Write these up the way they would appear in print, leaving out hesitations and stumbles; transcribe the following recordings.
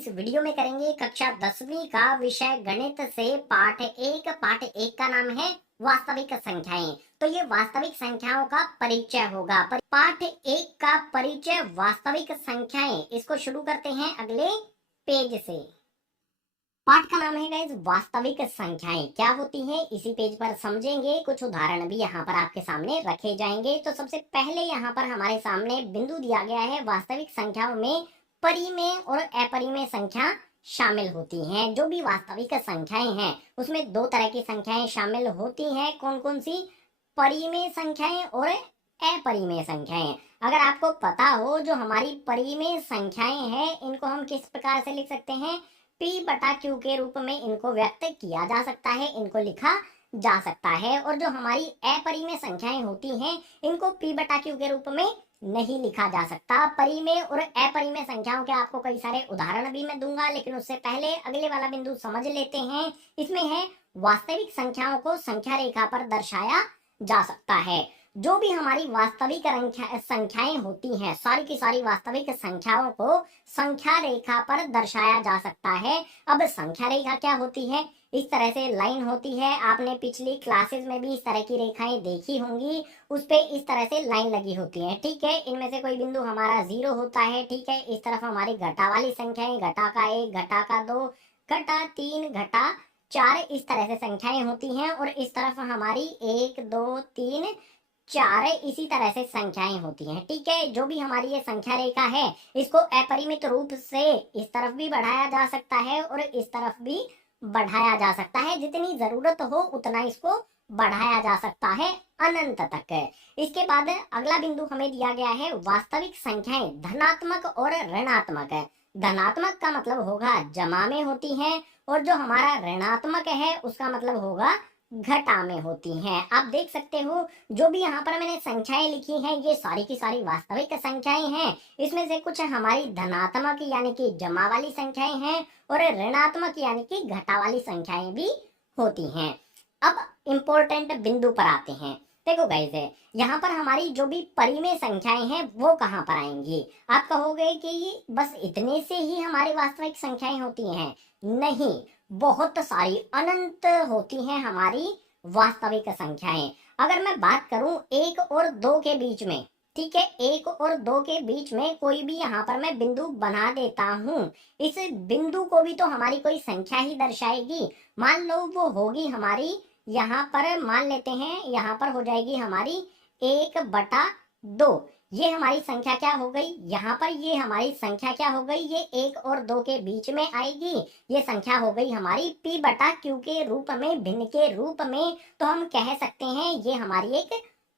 इस वीडियो में करेंगे कक्षा 10वीं का विषय गणित से पाठ एक का नाम है वास्तविक संख्याएं। तो ये वास्तविक संख्याओं का परिचय होगा। पाठ एक का परिचय वास्तविक संख्याएं, इसको शुरू करते हैं अगले पेज से। पाठ का नाम है गाइस वास्तविक संख्याएं क्या होती हैं, इसी पेज पर समझेंगे। कुछ उदाहरण भी यहाँ पर आपके सामने रखे जाएंगे। तो सबसे पहले यहाँ पर हमारे सामने बिंदु दिया गया है। वास्तविक संख्याओं में परिमेय और अपरिमेय संख्या शामिल होती हैं। जो भी वास्तविक संख्याएं हैं उसमें दो तरह की संख्याएं शामिल होती हैं। कौन कौन सी? परिमेय संख्याएं और अपरिमेय संख्याएं। अगर आपको पता हो, जो हमारी परिमेय संख्याएं हैं इनको हम किस प्रकार से लिख सकते हैं? P/Q के रूप में इनको व्यक्त किया जा सकता है, इनको लिखा जा सकता है। और जो हमारी अपरिमेय संख्याएं होती हैं इनको P/Q के रूप में नहीं लिखा जा सकता। परिमेय और अपरिमेय संख्याओं के आपको कई सारे उदाहरण भी मैं दूंगा, लेकिन उससे पहले अगले वाला बिंदु समझ लेते हैं। इसमें है वास्तविक संख्याओं को संख्या रेखा पर दर्शाया जा सकता है। जो भी हमारी वास्तविक संख्याएं होती हैं, सारी की सारी वास्तविक संख्याओं को संख्या रेखा पर दर्शाया जा सकता है। अब संख्या रेखा क्या होती है? इस तरह से लाइन होती है। आपने पिछली क्लासेस में भी इस तरह की रेखाएं देखी होंगी, उस पे इस तरह से लाइन लगी होती है। ठीक है, इनमें से कोई बिंदु हमारा 0 होता है। ठीक है, इस तरफ हमारी घटा वाली संख्याएं, घटा का 1, घटा का 2, घटा 3, घटा 4, इस तरह से संख्याएं होती हैं। और इस तरफ हमारी 1, 2, 3, 4 इसी तरह से संख्याएं होती हैं। ठीक है, जो भी हमारी ये संख्या रेखा है इसको अपरिमित रूप से इस तरफ भी बढ़ाया जा सकता है और इस तरफ भी बढ़ाया जा सकता है। जितनी जरूरत हो उतना इसको बढ़ाया जा सकता है अनंत तक। इसके बाद अगला बिंदु हमें दिया गया है वास्तविक संख्याएं धनात्मक और ऋणात्मक। धनात्मक का मतलब होगा जमा में होती हैं और जो हमारा ऋणात्मक है उसका मतलब होगा घटा में होती हैं। आप देख सकते हो जो भी यहाँ पर मैंने संख्याएं लिखी हैं ये सारी की सारी वास्तविक संख्याएं हैं। इसमें से कुछ हमारी धनात्मक यानी कि जमा वाली संख्याएं हैं और ऋणात्मक यानी कि घटा वाली संख्याएं भी होती हैं। अब इंपॉर्टेंट बिंदु पर आते हैं। देखो गाइस, यहाँ पर हमारी जो भी परिमेय संख्याएं हैं वो कहाँ पर आएंगी? आप कहोगे कि ये बस इतने से ही हमारी वास्तविक संख्याएं होती हैं। नहीं, बहुत सारी अनंत होती हैं हमारी वास्तविक संख्याएं। अगर मैं बात करूं 1 और 2 के बीच में, ठीक है, 1 और 2 के बीच में कोई भी यहाँ पर मैं बिंदु बना देता हूँ, इस बिंदु को भी तो हमारी कोई संख्या ही दर्शाएगी। मान लो वो होगी हमारी, यहाँ पर मान लेते हैं, यहाँ पर हो जाएगी हमारी 1/2। ये हमारी संख्या क्या हो गई? यहाँ पर ये हमारी संख्या क्या हो गई? ये 1 और 2 के बीच में आएगी। ये संख्या हो गई हमारी P/Q के रूप में, भिन्न के रूप में। तो हम कह सकते हैं ये हमारी एक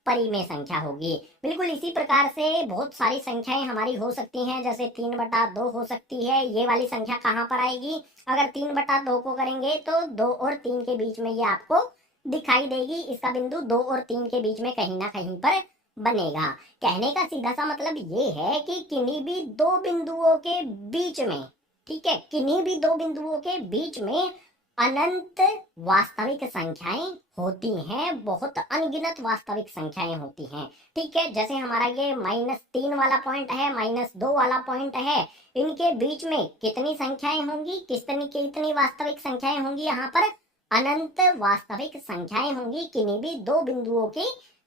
परिमेय संख्या होगी। बिल्कुल इसी प्रकार से बहुत सारी संख्याएं हमारी हो सकती हैं, जैसे 3/2 हो सकती है। ये वाली संख्या कहाँ पर आएगी? अगर 3/2 को करेंगे तो 2 और 3 के बीच में ये आपको दिखाई देगी। इसका बिंदु 2 और 3 के बीच में कहीं ना कहीं पर बनेगा। कहने का सीधा सा मतलब ये है कि किन्हीं भी दो बिंदुओं के बीच में, ठीक है, किन्हीं भी दो बिंदुओं के बीच में अनंत वास्तविक संख्याएं होती हैं। बहुत अनगिनत वास्तविक संख्याएं होती हैं। ठीक है, जैसे हमारा ये -3 वाला पॉइंट है, -2 वाला पॉइंट है, इनके बीच में कितनी संख्याएं होंगी? कितनी वास्तविक संख्याएं होंगी? यहाँ पर अनंत वास्तविक संख्याएं होंगी किन्हीं भी दो बिंदुओं के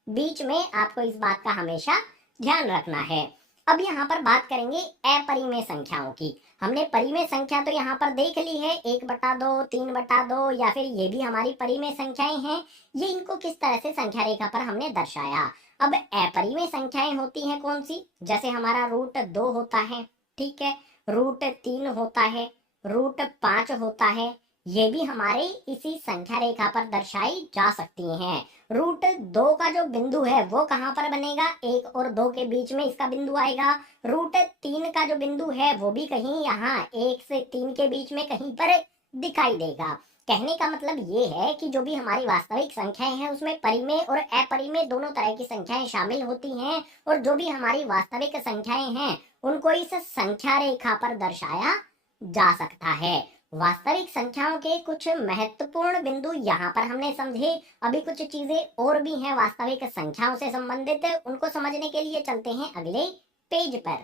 बीच में। आपको इस बात का हमेशा ध्यान रखना है। अब यहाँ पर बात करेंगे अपरिमेय संख्याओं की। हमने परिमेय संख्या तो यहाँ पर देख ली है, 1/2, 3/2, या फिर ये भी हमारी परिमेय संख्याएं हैं। ये इनको किस तरह से संख्या रेखा पर हमने दर्शाया। अब अपरिमेय संख्याएं होती हैं कौन सी? जैसे हमारा √2 होता है, ठीक है, √3 होता है, √5 होता है। ये भी हमारे इसी संख्या रेखा पर दर्शाई जा सकती हैं। √2 का जो बिंदु है वो कहाँ पर बनेगा? 1 और 2 के बीच में इसका बिंदु आएगा। √3 का जो बिंदु है वो भी कहीं यहाँ 1 से 3 के बीच में कहीं पर दिखाई देगा। कहने का मतलब ये है कि जो भी हमारी वास्तविक संख्याएं हैं उसमें परिमेय और अपरिमेय दोनों तरह की संख्याएं शामिल होती हैं। और जो भी हमारी वास्तविक संख्याएं हैं उनको इस संख्या रेखा पर दर्शाया जा सकता है। वास्तविक संख्याओं के कुछ महत्वपूर्ण बिंदु यहाँ पर हमने समझे। अभी कुछ चीजें और भी हैं वास्तविक संख्याओं से संबंधित, उनको समझने के लिए चलते हैं अगले पेज पर।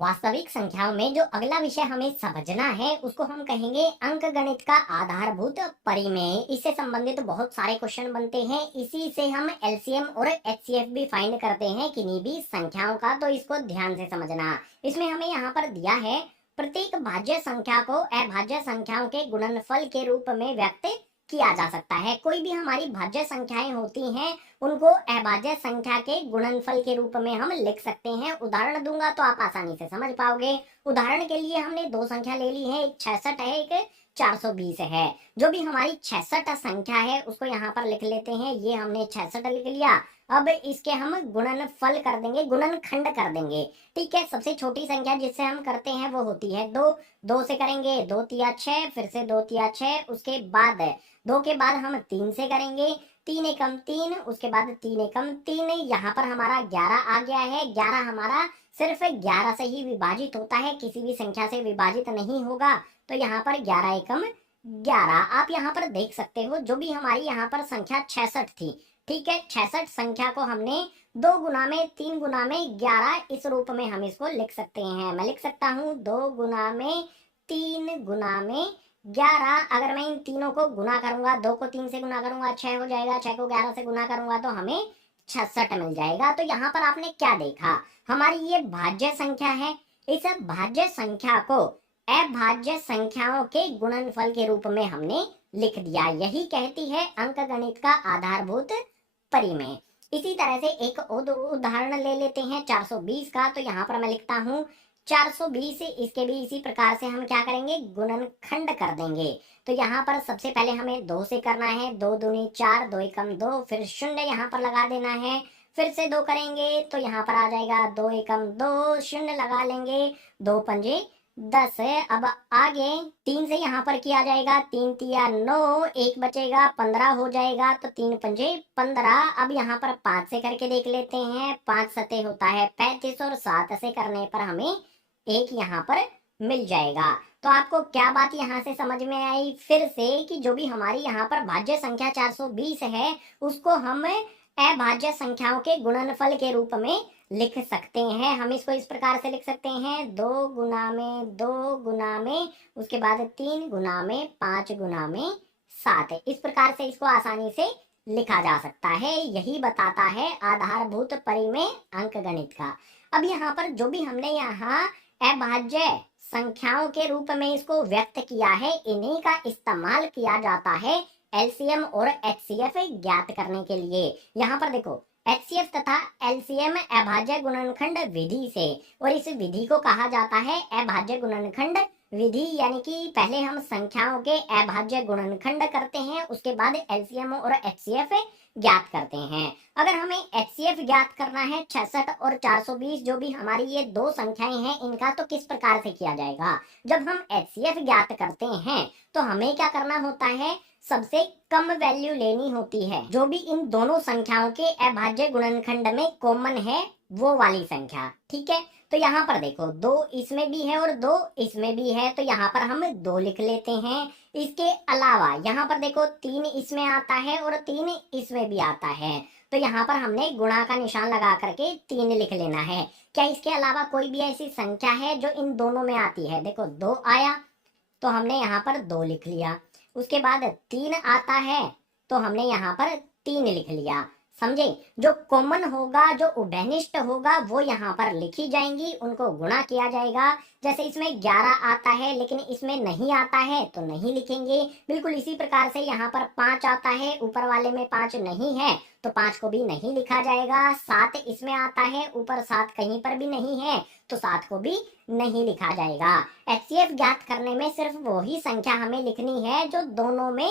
वास्तविक संख्याओं में जो अगला विषय हमें समझना है उसको हम कहेंगे अंक गणित का आधारभूत परिमेय। इससे संबंधित बहुत सारे क्वेश्चन बनते हैं, इसी से हम एलसीएम और एचसीएफ भी फाइंड करते हैं किन्हीं भी संख्याओं का, तो इसको ध्यान से समझना। इसमें हमें यहाँ पर दिया है प्रत्येक भाज्य संख्या को अभाज्य संख्याओं के गुणनफल के रूप में व्यक्त किया जा सकता है। कोई भी हमारी भाज्य संख्याएं होती हैं उनको अभाज्य संख्या के गुणनफल के रूप में हम लिख सकते हैं। उदाहरण दूंगा तो आप आसानी से समझ पाओगे। उदाहरण के लिए हमने दो संख्या ले ली है, एक 66 है, एक 420 है। जो भी हमारी 66 संख्या है उसको यहाँ पर लिख लेते हैं। ये हमने 66 लिख लिया। अब इसके हम गुणनफल कर देंगे, गुणनखंड कर देंगे। ठीक है, सबसे छोटी संख्या जिससे हम करते हैं वो होती है 2। 2 से करेंगे, 2 तिया 6, फिर से 2 तिया 6, उसके बाद 2 के बाद हम 3 से करेंगे, 3 एकम 3, उसके बाद 3 एकम 3। यहाँ पर हमारा 11 आ गया है। 11 हमारा सिर्फ 11 से ही विभाजित होता है, किसी भी संख्या से विभाजित नहीं होगा। तो यहाँ पर 11 एकम 11 आप यहाँ पर देख सकते हो। जो भी हमारी यहाँ पर संख्या 66 थी, ठीक है, 66 संख्या को हमने 2 गुना में 3 गुना में 11 इस रूप में हम इसको लिख सकते हैं। मैं लिख सकता हूँ 2 गुना में 3 गुना में 11। अगर मैं इन तीनों को गुना करूंगा, 2 को 3 से गुना करूंगा 6 हो जाएगा, 6 को 11 से गुना करूंगा तो हमें 66 मिल जाएगा। तो यहाँ पर आपने क्या देखा, हमारी ये भाज्य संख्या है। इस भाज्य संख्या को अभाज्य संख्याओं के गुणनफल के रूप में हमने लिख दिया। यही कहती है अंकगणित का आधारभूत परिमेय। इसी तरह से एक और उदाहरण ले लेते हैं 420 का। तो यहाँ पर मैं लिखता हूँ 420, इसके भी इसी प्रकार से हम क्या करेंगे, गुणनखंड कर देंगे। तो यहाँ पर सबसे पहले हमें 2 से करना है, 2 दूनी 4, 2 एकम 2, फिर शून्य यहाँ पर लगा देना है। फिर से 2 करेंगे तो यहाँ पर आ जाएगा 2 एकम 2, शून्य लगा लेंगे, 2 पंजे 10 है। अब आगे 3 से यहाँ पर किया जाएगा, 3 तिया 9, 1 बचेगा 15 हो जाएगा, तो 3 पंजे 15। अब यहाँ पर 5 से करके देख लेते हैं, 5 सते होता है 35 और 7 से करने पर हमें 1 यहाँ पर मिल जाएगा। तो आपको क्या बात यहाँ से समझ में आई फिर से, कि जो भी हमारी यहाँ पर भाज्य संख्या 420 है उसको हम अभाज्य संख्याओं के गुणनफल के रूप में लिख सकते हैं। हम इसको इस प्रकार से लिख सकते हैं 2 गुना में 2 गुना में, उसके बाद 3 गुना में 5 गुना में 7। इस प्रकार से इसको आसानी से लिखा जा सकता है। यही बताता है आधारभूत परिमेय अंकगणित का। अब यहाँ पर जो भी हमने यहाँ अभाज्य संख्याओं के रूप में इसको व्यक्त किया है, इन्हीं का इस्तेमाल किया जाता है एलसीएम और एचसीएफ ज्ञात करने के लिए। यहाँ पर देखो एचसीएफ तथा एलसीएम अभाज्य गुणनखंड विधि से, और इस विधि को कहा जाता है अभाज्य गुणनखंड विधि। यानी कि पहले हम संख्याओं के अभाज्य गुणनखंड करते हैं, उसके बाद एलसीएम और एचसीएफ ज्ञात करते हैं। अगर हमें एचसीएफ ज्ञात करना है 66 और 420, जो भी हमारी ये दो संख्याएं हैं, इनका तो किस प्रकार से किया जाएगा। जब हम एचसीएफ ज्ञात करते हैं तो हमें क्या करना होता है, सबसे कम वैल्यू लेनी होती है, जो भी इन दोनों संख्याओं के अभाज्य गुणनखंड में कॉमन है वो वाली संख्या। ठीक है, तो यहाँ पर देखो 2 इसमें भी है और 2 इसमें भी है, तो यहाँ पर हम 2 लिख लेते हैं। इसके अलावा यहाँ पर देखो 3 इसमें आता है और 3 इसमें भी आता है, तो यहाँ पर हमने गुणा का निशान लगा करके 3 लिख लेना है। क्या इसके अलावा कोई भी ऐसी संख्या है जो इन दोनों में आती है। देखो 2 आया तो हमने यहाँ पर 2 लिख लिया, उसके बाद 3 आता है तो हमने यहाँ पर 3 लिख लिया। समझे, जो कॉमन होगा, जो उभयनिष्ठ होगा, वो यहाँ पर लिखी जाएंगी, उनको गुणा किया जाएगा। जैसे इसमें 11 आता है लेकिन इसमें नहीं आता है तो नहीं लिखेंगे। बिल्कुल इसी प्रकार से यहाँ पर 5 आता है, ऊपर वाले में 5 नहीं है तो 5 को भी नहीं लिखा जाएगा। 7 इसमें आता है, ऊपर 7 कहीं पर भी नहीं है तो 7 को भी नहीं लिखा जाएगा। एचसीएफ ज्ञात करने में सिर्फ वही संख्या हमें लिखनी है जो दोनों में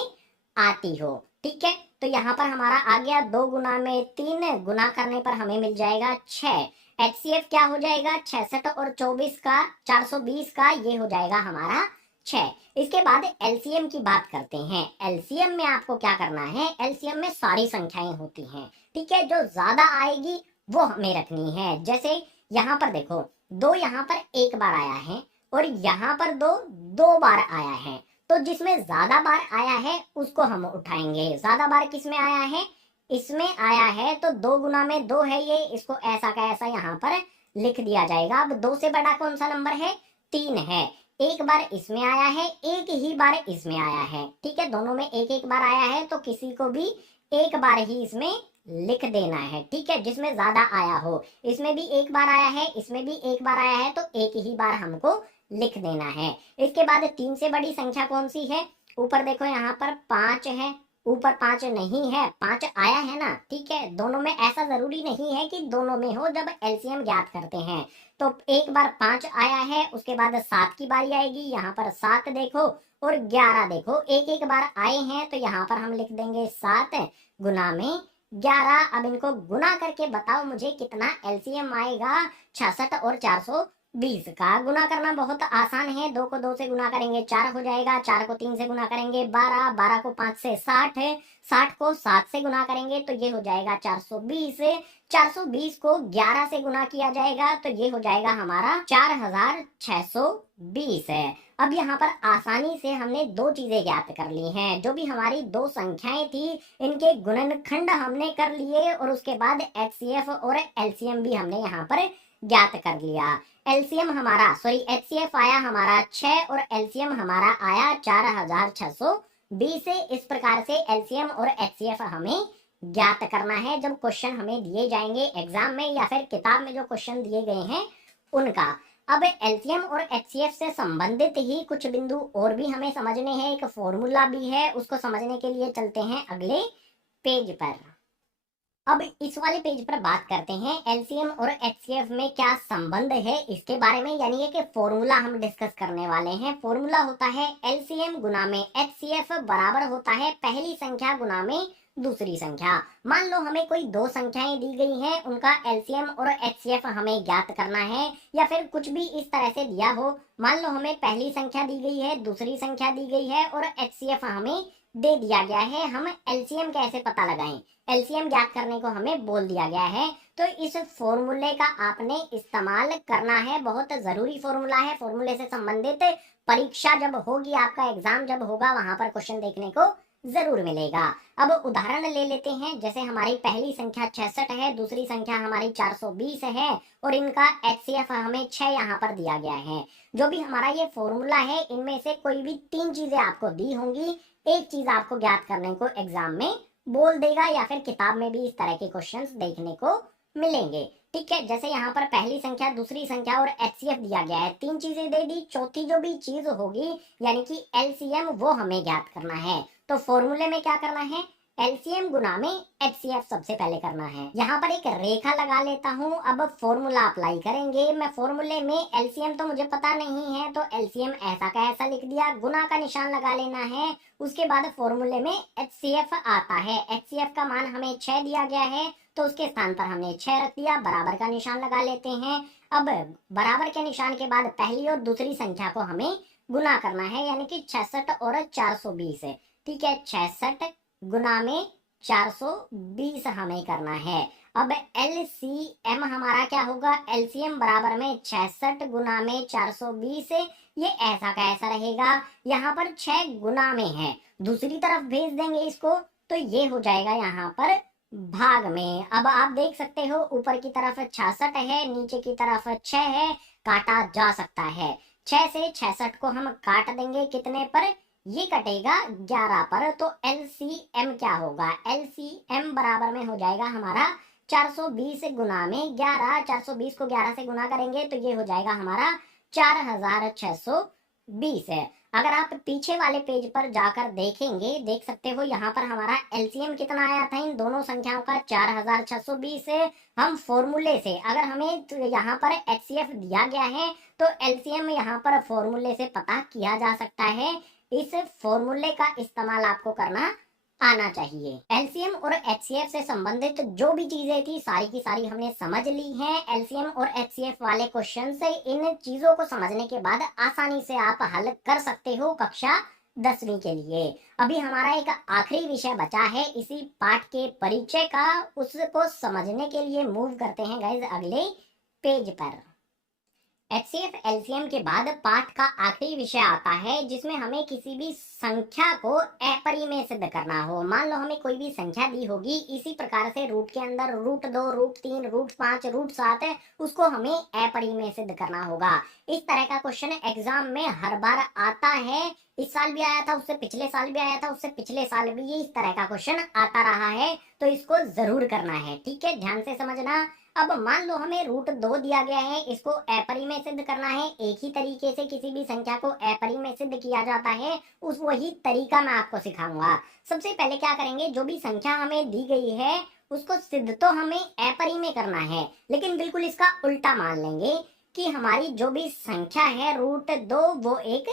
आती हो। ठीक है, तो यहाँ पर हमारा आ गया 2 गुना में 3, गुना करने पर हमें मिल जाएगा 6। एचसीएफ क्या हो जाएगा, 66 और 24 का 420 का, ये हो जाएगा हमारा 6। इसके बाद एलसीएम की बात करते हैं। एलसीएम में आपको क्या करना है, एलसीएम में सारी संख्याएं होती हैं। ठीक है, जो ज्यादा आएगी वो हमें रखनी है। जैसे यहाँ पर देखो 2 यहाँ पर 1 बार आया है और यहाँ पर 2 बार आया है, तो जिसमें ज्यादा बार आया है उसको हम उठाएंगे। ज्यादा बार किसमें आया है, इसमें आया है, तो 2 गुना में 2 है ये, इसको ऐसा का ऐसा यहाँ पर लिख दिया जाएगा। अब 2 से बड़ा कौन सा नंबर है? 3 है। एक बार इसमें आया है, एक ही बार इसमें आया है, ठीक है, दोनों में एक एक बार आया है, तो किसी को भी एक बार ही इसमें लिख देना है, ठीक है, जिसमें ज्यादा आया हो। इसमें भी एक बार आया है, इसमें भी एक बार आया है, तो एक ही बार हमको लिख देना है। इसके बाद 3 से बड़ी संख्या कौन सी है? ऊपर देखो यहाँ पर 5 है, ऊपर 5 नहीं है, 5 आया है ना, ठीक है, दोनों में ऐसा जरूरी नहीं है कि दोनों में हो। जब एलसीएम ज्ञात करते हैं तो एक बार 5 आया है, उसके बाद 7 की बारी आएगी, यहाँ पर 7 देखो और 11 देखो, एक एक बार आए हैं, तो यहाँ पर हम लिख देंगे 7 गुना में 11। अब इनको गुना करके बताओ मुझे कितना एलसीएम आएगा। 66 और 420 का गुना करना बहुत आसान है। 2 को 2 से गुना करेंगे 4 हो जाएगा, 4 को 3 से गुना करेंगे 12, 12 को 5 से 60 है, 60 को 7 से गुना करेंगे तो ये हो जाएगा 420, 420 को 11 से गुना किया जाएगा तो ये हो जाएगा हमारा 4620 है। अब यहाँ पर आसानी से हमने 2 चीजें ज्ञात कर ली हैं। जो भी हमारी 2 संख्याएं थी इनके गुणनखंड हमने कर लिए और उसके बाद एचसीएफ और एलसीएम भी हमने यहाँ पर ज्ञात कर लिया। एलसीएम हमारा एचसीएफ आया हमारा 6 और एलसीएम हमारा आया 4620। इस प्रकार से एलसीएम और एचसीएफ हमें ज्ञात करना है जब क्वेश्चन हमें दिए जाएंगे एग्जाम में या फिर किताब में जो क्वेश्चन दिए गए हैं उनका। अब एलसीएम और एचसीएफ से संबंधित ही कुछ बिंदु और भी हमें समझने हैं, एक फॉर्मूला भी है, उसको समझने के लिए चलते हैं अगले पेज पर। अब इस वाले पेज पर बात करते हैं एलसीएम और एचसीएफ में क्या संबंध है इसके बारे में, यानी कि फॉर्मूला हम डिस्कस करने वाले हैं। फॉर्मूला होता है एलसीएम गुना में एचसीएफ बराबर होता है पहली संख्या गुना में दूसरी संख्या। मान लो हमें कोई 2 संख्याएं दी गई हैं, उनका एलसीएम और एचसीएफ हमें ज्ञात करना है, या फिर कुछ भी इस तरह से दिया हो। मान लो हमें पहली संख्या दी गई है, दूसरी संख्या दी गई है और एचसीएफ हमें दे दिया गया है। हम एलसीएम कैसे पता लगाएं? एलसीएम ज्ञात करने को हमें बोल दिया गया है, तो इस फॉर्मूले का आपने इस्तेमाल करना है। बहुत जरूरी फॉर्मूला है। फॉर्मूले से संबंधित परीक्षा जब होगी, आपका एग्जाम जब होगा, वहां पर क्वेश्चन देखने को जरूर मिलेगा। अब उदाहरण ले लेते हैं। जैसे हमारी पहली संख्या 66 है, दूसरी संख्या हमारी 420 है और इनका एचसीएफ हमें 6 यहाँ पर दिया गया है। जो भी हमारा ये फॉर्मूला है, इनमें से कोई भी 3 चीजें आपको दी होंगी, एक चीज आपको ज्ञात करने को एग्जाम में बोल देगा या फिर किताब में भी इस तरह के क्वेश्चंस देखने को मिलेंगे, ठीक है। जैसे यहाँ पर पहली संख्या, दूसरी संख्या और एचसीएफ दिया गया है, 3 चीजें दे दी, चौथी जो भी चीज होगी यानी कि एलसीएम, वो हमें ज्ञात करना है। तो फॉर्मूले में क्या करना है? एलसीएम गुना में एचसीएफ सबसे पहले करना है। यहाँ पर एक रेखा लगा लेता हूँ। अब फॉर्मूला अप्लाई करेंगे। मैं फॉर्मूले में एलसीएम तो मुझे पता नहीं है, तो एलसीएम ऐसा का ऐसा लिख दिया, गुना का निशान लगा लेना है। उसके बाद फॉर्मूले में एचसीएफ आता है। एचसीएफ का मान हमें 6 दिया गया है, तो उसके स्थान पर हमने 6 रख दिया। बराबर का निशान लगा लेते हैं। अब बराबर के निशान के बाद पहली और दूसरी संख्या को हमें गुना करना है, यानी कि 66 और 420, ठीक है। 66 गुना में 420 हमें करना है। अब एलसीएम हमारा क्या होगा? एलसीएम बराबर में 66 गुना में 420, ये ऐसा का ऐसा रहेगा। यहाँ पर 6 गुना में है, दूसरी तरफ भेज देंगे इसको, तो ये हो जाएगा यहाँ पर भाग में। अब आप देख सकते हो ऊपर की तरफ 66 है, नीचे की तरफ 6 है, काटा जा सकता है। 6 से 66 को हम काट देंगे, कितने पर? ये कटेगा 11 पर। तो एलसीएम क्या होगा? एलसीएम बराबर में हो जाएगा हमारा 420 गुना में 11। 420 को 11 से गुना करेंगे तो ये हो जाएगा हमारा 4620 है। अगर आप पीछे वाले पेज पर जाकर देखेंगे, देख सकते हो यहाँ पर हमारा एलसीएम कितना आया था इन दोनों संख्याओं का? 4620 है। हम फॉर्मूले से, अगर हमें यहाँ पर एचसीएफ दिया गया है तो एलसीएम यहाँ पर फॉर्मूले से पता किया जा सकता है। इस फॉर्मूले का इस्तेमाल आपको करना आना चाहिए। एलसीएम और एचसीएफ से संबंधित जो भी चीजें थी सारी की सारी हमने समझ ली हैं। एलसीएम और एचसीएफ वाले क्वेश्चन से इन चीजों को समझने के बाद आसानी से आप हल कर सकते हो कक्षा 10वीं के लिए। अभी हमारा एक आखिरी विषय बचा है इसी पाठ के परिचय का, उसको समझने के लिए मूव करते हैं गाइस अगले पेज पर। HCF LCM के बाद पाठ का आखिरी विषय आता है जिसमें हमें किसी भी संख्या को अपरिमेय सिद्ध करना हो। मान लो हमें कोई भी संख्या दी होगी, इसी प्रकार से रूट के अंदर √2, √3, √5, √7 है, उसको हमें अपरिमेय सिद्ध करना होगा। इस तरह का क्वेश्चन एग्जाम में हर बार आता है। इस साल भी आया था, उससे पिछले साल भी आया था, उससे पिछले साल भी ये इस तरह का क्वेश्चन आता रहा है, तो इसको जरूर करना है। ठीक है, ध्यान से समझना। अब मान लो हमें √2 दिया गया है, इसको अपरिमेय सिद्ध करना है। एक ही तरीके से किसी भी संख्या को अपरिमेय सिद्ध किया जाता है, उस वही तरीका मैं आपको सिखाऊंगा। सबसे पहले क्या करेंगे, जो भी संख्या हमें दी गई है उसको सिद्ध तो हमें अपरिमेय करना है, लेकिन बिल्कुल इसका उल्टा मान लेंगे कि हमारी जो भी संख्या है √2 वो एक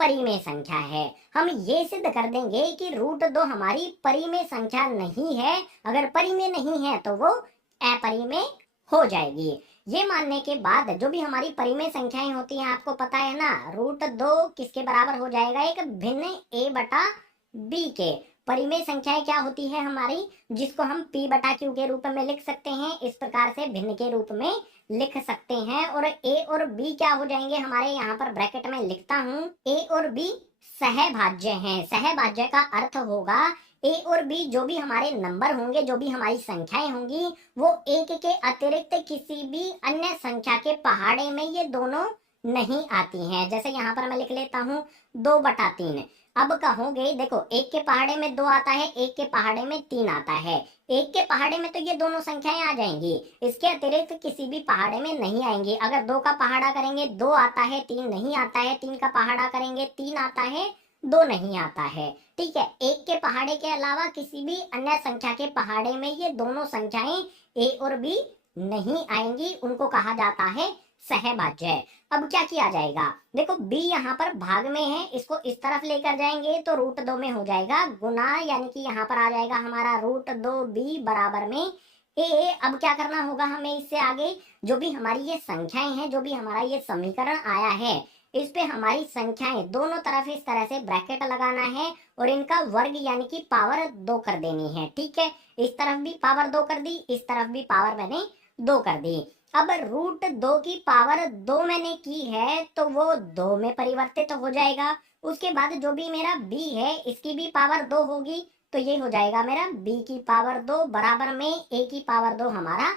परिमेय संख्या है। हम ये सिद्ध कर देंगे कि √2 हमारी परिमेय संख्या नहीं है। अगर परिमेय नहीं है तो वो अपरिमेय हो जाएगी। ये मानने के बाद जो भी हमारी परिमेय संख्याएं होती हैं, आपको पता है ना, √2 किसके बराबर हो जाएगा, एक भिन्न a/b के। परिमेय संख्याएं क्या होती है हमारी, जिसको हम p/q के रूप में लिख सकते हैं, इस प्रकार से भिन्न के रूप में लिख सकते हैं। और a और b क्या हो जाएंगे हमारे, यहाँ पर ब्रैकेट में लिखता हूँ, a और b सहभाज्य हैं। सहभाज्य का अर्थ होगा ए और बी जो भी हमारे नंबर होंगे, जो भी हमारी संख्याएं होंगी, वो एक के अतिरिक्त किसी भी अन्य संख्या के पहाड़े में ये दोनों नहीं आती हैं। जैसे यहाँ पर मैं लिख लेता हूँ 2/3। अब कहोगे देखो, एक के पहाड़े में 2 आता है, एक के पहाड़े में 3 आता है। एक के पहाड़े में तो ये दोनों संख्याएं आ जाएंगी, इसके अतिरिक्त किसी भी पहाड़े में नहीं आएंगी। अगर 2 का पहाड़ा करेंगे 2 आता है, 3 नहीं आता है, 3 का पहाड़ा करेंगे 3 आता है, 2 नहीं आता है। ठीक है, एक के पहाड़े के अलावा किसी भी अन्य संख्या के पहाड़े में ये दोनों संख्याएं a और b नहीं आएंगी, उनको कहा जाता है सहभाज्य। अब क्या किया जाएगा, देखो b यहाँ पर भाग में है, इसको इस तरफ लेकर जाएंगे तो √2 में हो जाएगा गुना, यानी कि यहाँ पर आ जाएगा हमारा √2b बराबर में a। अब क्या करना होगा हमें, इससे आगे जो भी हमारी ये संख्याएं हैं, जो भी हमारा ये समीकरण आया है, इस पे हमारी संख्याएं दोनों तरफ इस तरह से ब्रैकेट लगाना है और इनका वर्ग यानी कि पावर 2 कर देनी है। ठीक है, इस तरफ भी पावर 2 कर दी, इस तरफ भी पावर मैंने 2 कर दी। अब √2 की पावर 2 मैंने की है तो वो 2 में परिवर्तित हो जाएगा। उसके बाद जो भी मेरा b है, इसकी भी पावर 2 होगी, तो ये हो जाएगा मेरा b की पावर 2 बराबर में a की पावर 2 हमारा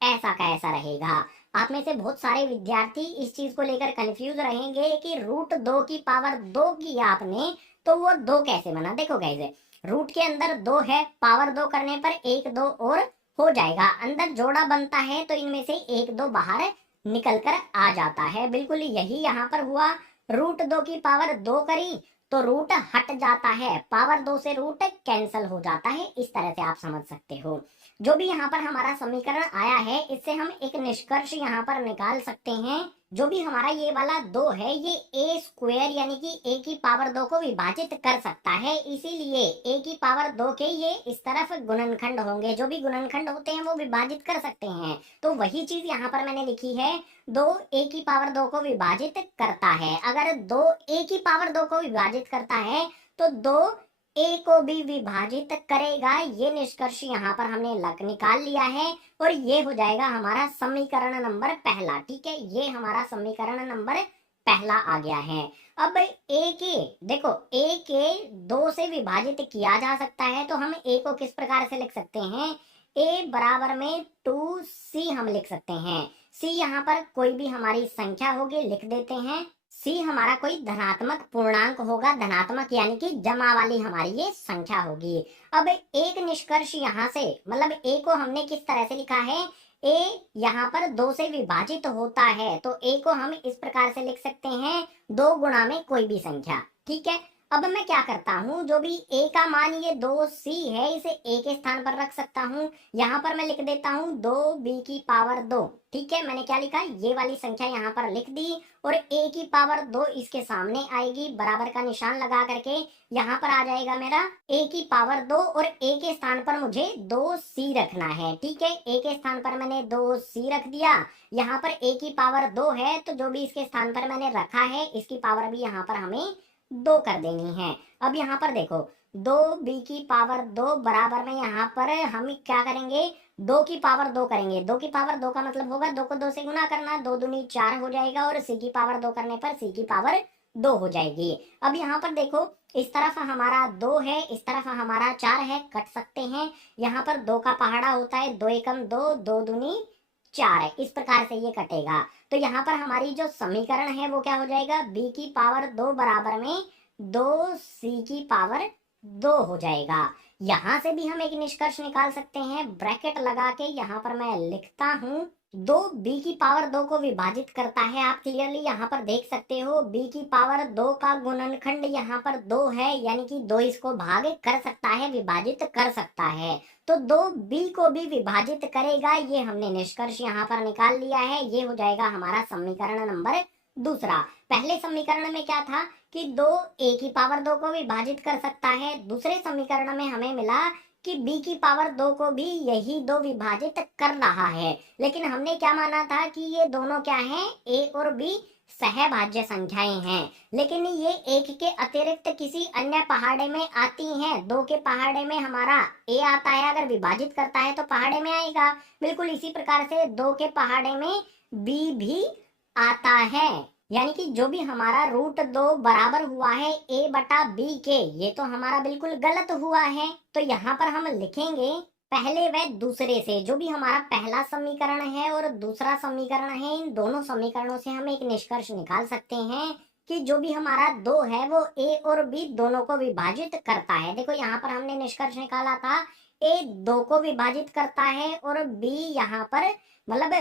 ऐसा का ऐसा रहेगा। आप में से बहुत सारे विद्यार्थी इस चीज को लेकर कंफ्यूज रहेंगे कि √2 की पावर 2 की आपने, तो वो 2 कैसे बना। देखो कैसे, रूट के अंदर 2 है, पावर 2 करने पर 1 2 और हो जाएगा, अंदर जोड़ा बनता है तो इनमें से 1 2 बाहर निकल कर आ जाता है। बिल्कुल यही यहाँ पर हुआ, √2 की पावर 2 करी तो रूट हट जाता है, पावर 2 से रूट कैंसल हो जाता है। इस तरह से आप समझ सकते हो। जो भी यहाँ पर हमारा समीकरण आया है, इससे हम एक निष्कर्ष यहाँ पर निकाल सकते हैं। जो भी हमारा ये वाला 2 है, ये a² यानी कि a की पावर 2 को विभाजित कर सकता है, इसीलिए a की पावर 2 के ये इस तरफ गुणनखंड होंगे। जो भी गुणनखंड होते हैं वो विभाजित कर सकते हैं, तो वही चीज यहाँ पर मैंने लिखी है, 2 a की पावर 2 को विभाजित करता है। अगर 2 a की पावर 2 को विभाजित करता है तो 2 a को भी विभाजित करेगा। ये निष्कर्ष यहाँ पर हमने निकाल लिया है और ये हो जाएगा हमारा समीकरण नंबर पहला। ठीक है, ये हमारा समीकरण नंबर पहला आ गया है। अब a के देखो, a के 2 से विभाजित किया जा सकता है, तो हम a को किस प्रकार से लिख सकते हैं, a बराबर में 2c हम लिख सकते हैं। c यहाँ पर कोई भी हमारी संख्या होगी, लिख देते हैं। c हमारा कोई धनात्मक पूर्णांक होगा, धनात्मक यानी कि जमा वाली हमारी ये संख्या होगी। अब एक निष्कर्ष यहाँ से, मतलब a को हमने किस तरह से लिखा है, a यहाँ पर 2 से विभाजित होता है, तो a को हम इस प्रकार से लिख सकते हैं 2 गुणा में कोई भी संख्या। ठीक है, अब मैं क्या करता हूँ, जो भी a का मान ये 2c है, इसे a के स्थान पर रख सकता हूँ। यहाँ पर मैं लिख देता हूँ 2b की पावर 2। ठीक है, मैंने क्या लिखा, ये वाली संख्या यहाँ पर लिख दी और a की पावर 2 इसके सामने आएगी, बराबर का निशान लगा करके यहाँ पर आ जाएगा मेरा a की पावर 2 और a के स्थान पर मुझे 2c रखना है। ठीक है, a के स्थान पर मैंने 2c रख दिया। यहाँ पर a की पावर 2 है, तो जो भी इसके स्थान पर मैंने रखा है, इसकी पावर भी यहाँ पर हमें 2 कर देनी है। अब यहाँ पर देखो, 2b की पावर 2 बराबर में यहाँ पर हम क्या करेंगे, 2 की पावर 2 करेंगे। 2 की पावर 2 का मतलब होगा 2 को 2 से गुना करना, 2 दूनी 4 हो जाएगा और c की पावर 2 करने पर c की पावर 2 हो जाएगी। अब यहाँ पर देखो, इस तरफ हमारा 2 है, इस तरफ हमारा 4 है, कट सकते हैं। यहाँ पर 2 का पहाड़ा होता है, 2 एकम 2, 2 दूनी 4 है, इस प्रकार से ये कटेगा। तो यहाँ पर हमारी जो समीकरण है वो क्या हो जाएगा, b की पावर 2 बराबर में 2c की पावर 2 हो जाएगा। यहां से भी हम एक निष्कर्ष निकाल सकते हैं, ब्रैकेट लगा के यहाँ पर मैं लिखता हूं, 2b की पावर 2 को विभाजित करता है। आप क्लियरली यहाँ पर देख सकते हो, b की पावर 2 का गुणनखंड यहाँ पर 2 है, यानी कि 2 इसको भाग कर सकता है, विभाजित कर सकता है। तो 2b को भी विभाजित करेगा, ये हमने निष्कर्ष यहाँ पर निकाल लिया है। ये हो जाएगा हमारा समीकरण नंबर दूसरा। पहले समीकरण में क्या था कि 2a की पावर 2 को विभाजित कर सकता है। दूसरे समीकरण में हमें मिला कि b की पावर 2 को भी यही 2 विभाजित कर रहा है। लेकिन हमने क्या माना था कि ये दोनों क्या हैं, a और b सहभाज्य संख्याएं हैं, लेकिन ये एक के अतिरिक्त किसी अन्य पहाड़े में आती हैं। 2 के पहाड़े में हमारा a आता है, अगर विभाजित करता है तो पहाड़े में आएगा। बिल्कुल इसी प्रकार से 2 के पहाड़े में b भी आता है, यानी कि जो भी हमारा √2 बराबर हुआ है a बटा b के, ये तो हमारा बिल्कुल गलत हुआ है। तो यहाँ पर हम लिखेंगे पहले व दूसरे से, जो भी हमारा पहला समीकरण है और दूसरा समीकरण है, इन दोनों समीकरणों से हम एक निष्कर्ष निकाल सकते हैं कि जो भी हमारा 2 है वो a और b दोनों को विभाजित करता है। देखो यहाँ पर हमने निष्कर्ष निकाला था, a 2 को विभाजित करता है और b यहाँ पर मतलब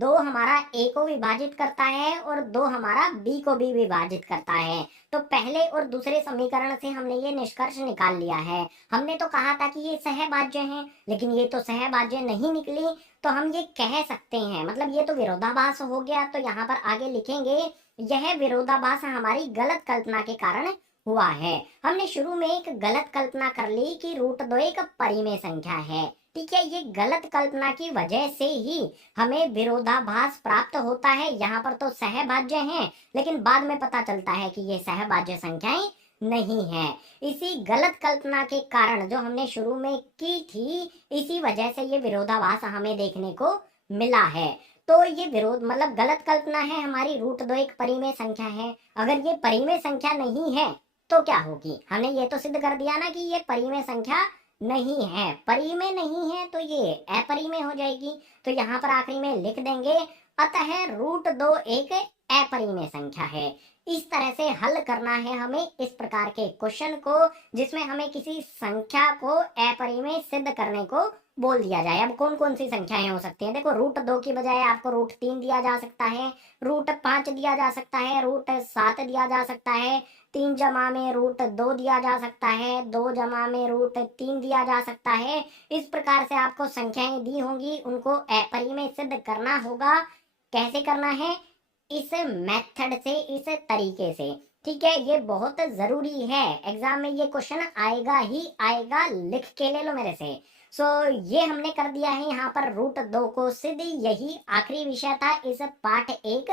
2 हमारा a को विभाजित करता है और 2 हमारा b को भी विभाजित करता है। तो पहले और दूसरे समीकरण से हमने ये निष्कर्ष निकाल लिया है। हमने तो कहा था कि ये सहभाज्य हैं, लेकिन ये तो सहभाज्य नहीं निकली, तो हम ये कह सकते हैं, मतलब ये तो विरोधाभास हो गया। तो यहाँ पर आगे लिखेंगे, यह विरोधाभास हमारी गलत कल्पना के कारण हुआ है। हमने शुरू में एक गलत कल्पना कर ली कि √2 एक परिमेय संख्या है, ठीक है। ये गलत कल्पना की वजह से ही हमें विरोधाभास प्राप्त होता है। यहाँ पर तो सहभाज्य हैं, लेकिन बाद में पता चलता है कि ये सहभाज्य संख्याएं नहीं है। इसी गलत कल्पना के कारण जो हमने शुरू में की थी, इसी वजह से ये विरोधाभास हमें देखने को मिला है। तो ये विरोध मतलब गलत कल्पना है हमारी, √2 एक परिमेय संख्या है। अगर ये परिमेय संख्या नहीं है तो क्या होगी, हमने ये तो सिद्ध कर दिया ना कि ये परिमेय संख्या नहीं है। परिमेय नहीं है तो ये अपरिमेय हो जाएगी। तो यहाँ पर आखिरी में लिख देंगे, अतः √2 एक अपरिमेय संख्या है। इस तरह से हल करना है हमें इस प्रकार के क्वेश्चन को, जिसमें हमें किसी संख्या को अपरिमेय सिद्ध करने को बोल दिया जाए। अब कौन कौन सी संख्याएं हो सकती हैं, देखो √2 की बजाय आपको √3 दिया जा सकता है, √5 दिया जा सकता है, √7 दिया जा सकता है, 3 जमा में √2 दिया जा सकता है, 2 जमा में √3 दिया जा सकता है। इस प्रकार से आपको संख्याएं दी होंगी, उनको अपरिमेय सिद्ध करना होगा। कैसे करना है, इस मेथड से, इस तरीके से, ठीक है। ये बहुत जरूरी है, एग्जाम में ये क्वेश्चन आएगा ही आएगा, लिख के ले लो मेरे से। ये हमने कर दिया है यहाँ पर √2 को सिद्ध। यही आखिरी विषय था इस पाठ 1